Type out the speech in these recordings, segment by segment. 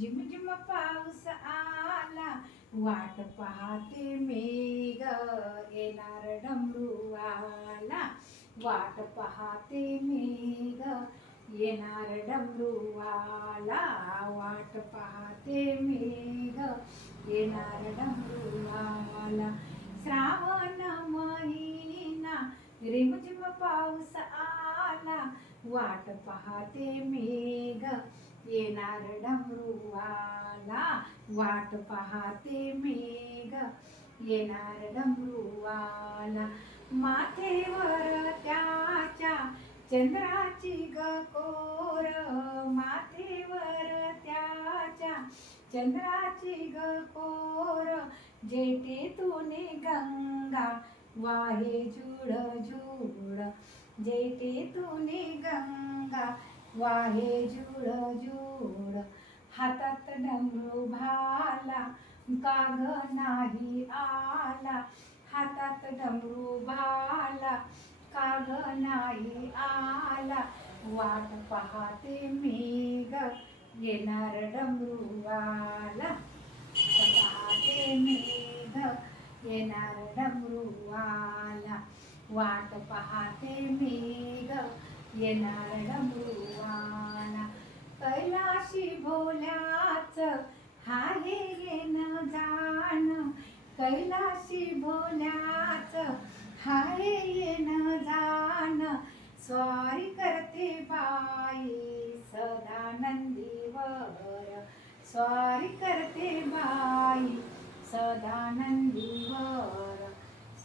झिमझिम पाऊस आला, वाट पाहते मेघ येणार डमरूवाला. वाट पाहते मेघ येणार डमरूवाला. वाट पाहते मेघ येणार डमरूवाला. श्रावण महिना रिमझिम पाऊस आला, वाट पाहते मेघ येणार डमरूवाला. वाट पाहते मेघ येणार डमरूवाला. माथेवर त्याच्या चंद्राची गकोर, माथेवर त्याच्या चंद्राची गकोर. जेठेतून गंगा वाहे झुळ झुळ, जेठेतून गंगा वाहे झुळ झुळ. हातात डमरू भाला काग नाही आला, हातात डमरू भाला काग नाही आला. वाट पाहते मेघ येणार डमरूवाला. पाहते मेघ येणार डमरूवाला. वाट पाहते मेघ येणार डमरूवाला. कैलाशी भोल्याच हाय येणं जाणं, कैलाशी भोल्याच हाय येणं जाणं. स्वारी करते बाई सदा नंदीवर, स्वारी करते बाई सदा नंदीवर.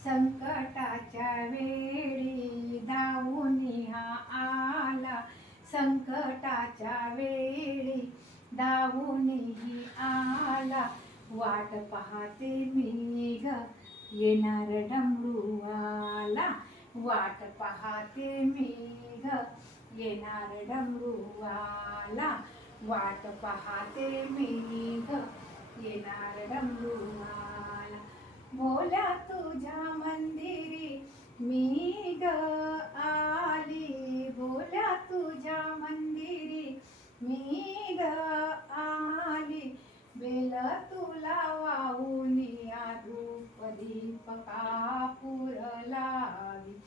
संकटाच्या वेळी धावून हा आला, संकटाच्या वेळी धावूनही आला. वाट पाहते मेघ येणार डमरूवाला. वाट पाहते मेघ येणार डमरूवाला. वाट पाहते मेघ येणार डमरूवाला. भोल्या तुझ्या मंदिरी मी ग आली, भोल्या तुझ्या मंदिरी मी ग आली. बेल तुला वाहून या धूप दीप कापूर लावी,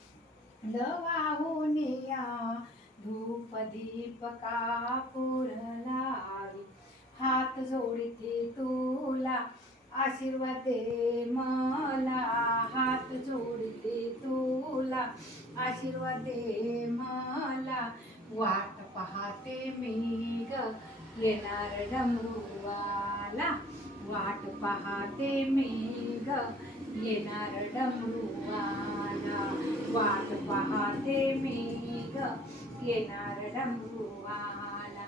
ल वाहून या धूप दीप कापूर लावी. हात जोडते तुला आशीर्वाद दे मला, हात जोडते तुला आशीर्वाद दे मला. वाट पाहते मेघ येणार डमरूवाला. वाट पाहते मेघ येणार डमरूवाला. वाट पाहते मेघ येणार डमरूवाला.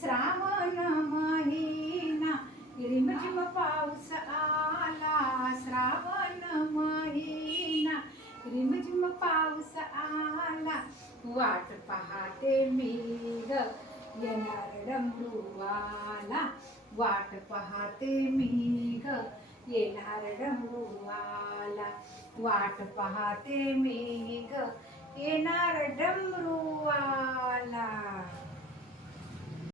श्रावण महिना रिमझिम पाऊस आला, श्रावण महिना रिमझिम पाऊस आला. वाट पाहते मेघ येणार डमरूवाला. वाट पाहते मेघ येणार डमरूवाला. वाट पाहते मेघ येणार डमरूवाला.